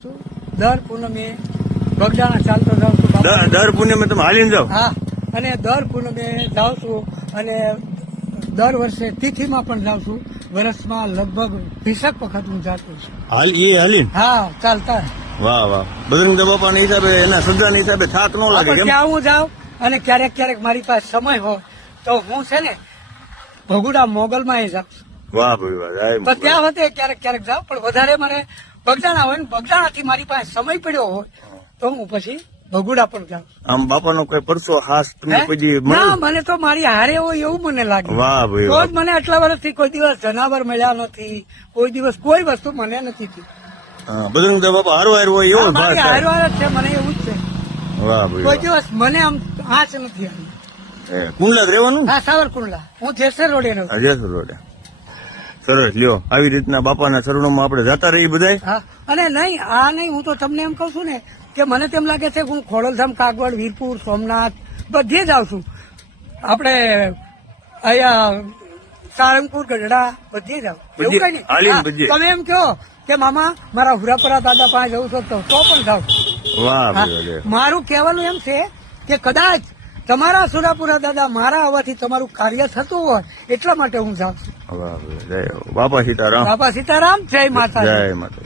દર પૂનમે બગદાણા ચાલતો જાઉં છું. દર પૂનમે તમે હાલીને જાઓ? હા, અને દર પૂનમે જાઉં છું અને દર વર્ષે તિથિમાં પણ જાઉં છું. વર્ષમાં લગભગ 20 વખત હું જાતો છું. હાલીને? હા, ચાલતા. વાહ વાહ. બજરંગ બાપાના હિસાબે, એના શ્રદ્ધાના હિસાબે થાક ન લાગે કેમ? ત્યાં હું જાઉં અને ક્યારેક ક્યારેક મારી પાસે સમય હોય તો હું છે ને ભગુડા મોગલમાં જાઉં છું. વાહ ભાઈ વાહ. તો ત્યાં વખતે ક્યારેક ક્યારેક જાઉં, પણ વધારે મારે બગદાણા હોય ને બગદાણાથી મારી પાસે સમય પડ્યો હોય તો હું પછી ભગુડા પણ જાઉં. આમ બાપાનો કોઈ પરસો હાસ તમને હે? કોઈ ના, મળ્યો? મને તો મારી હારે હોય એવું મને લાગે. વાહ ભાઈ તો વાહ. જ મને આટલા વર્ષથી કોઈ દિવસ જનાવર મળ્યા નથી, કોઈ દિવસ કોઈ વસ્તુ મને નથી થઈ. હા, બજરંગ બાપા હારો હાર હોય એવો હા, જ ભાસ મારી થાય. હારો જ છે, મને એવું જ છે. વાહ ભાઈ કોઈ વાહ. દિવસ મને આમ આંચ નથી આવી. કુંડલા જ રહેવાનું? હા, સાવરકુંડલા. હું જેસર રોડે રહું. અજયસર રોડે. સરસ લ્યો, આવી રીતના બાપાના ચરણોમાં આપણે જતા રહી બધાય. હા, અને નહીં આ નહીં, હું તો તમને એમ કહું છું ને કે મને તેમ લાગે છે કે હું ખોડલધામ, કાગવડ, વીરપુર, સોમનાથ બધે જ આવું છું. આપણે અહીંયા સારંગપુર, ગઢડા બધે જ આવું. એવું કઈ નહીં. હાલીને હા, બધે. તમે એમ કહો કે મામા મારા હુરાપરા દાદા પાસે જવું છો તો પણ જાઉં. વાહ હા, ભાઈ વાહ. મારું કહેવાનું એમ છે કે કદાચ તમારા સુરાપુરા દાદા મારા આવવાથી તમારું કાર્ય થતું હોય એટલા માટે હું જાઉં છું. વાહ ભાઈ. જય હો. બાપા સીતારામ. બાપા સીતારામ, જય માતા. જય માતા.